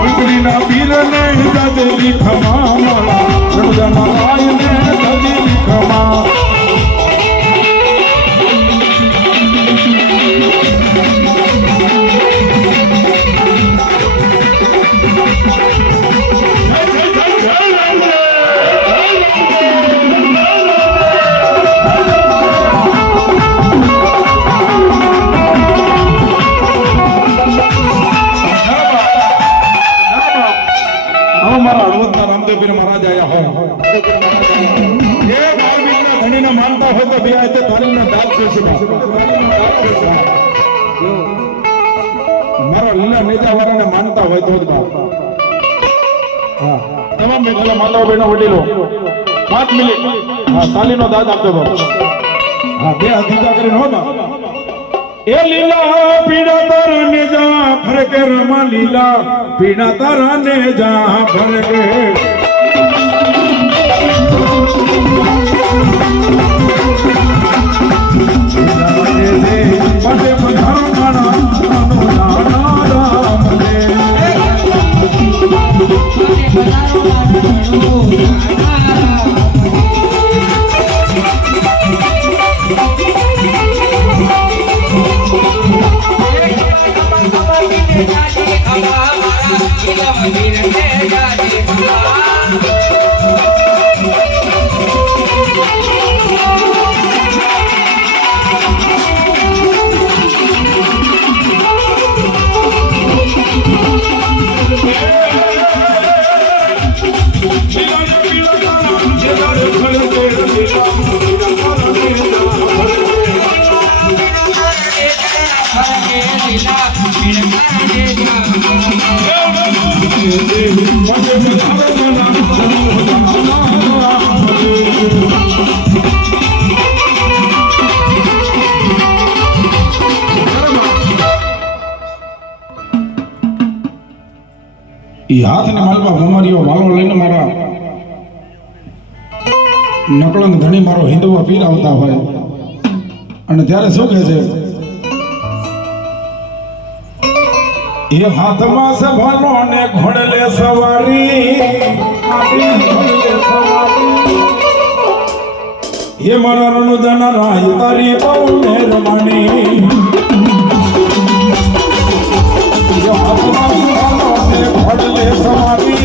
ઉકડીના પીરને દાદેલી ખમા રણુદાના આયને દાદેલી ખમા માનતા હોય તો બે આતે તાલીમનો દાદ કરશે મારા લીલા નેજા વાળાને માનતા હોય તો હા તમામ મેઘાલા માતાઓ બહેનો વડીલો 5 મિનિટ હા તાલીનો દાદ આપજો બાબુ હા બે અધિકાર કરીને હો બા એ લીલા પીડા તારા નેજા ફરકે રમા લીલા પીડા તારા નેજા ફરકે હાથ ને માલમાં ભમારીઓ વાલો લઈને મારા નકળંદ ધણી મારો હિંદવા પીર આવતા હોય અને ત્યારે શું કહે છે એ હાથમાં સભાનો ને ઘોડલે સવારી એ મારા રણુદાના રાય તારી બહુ મહેરબાની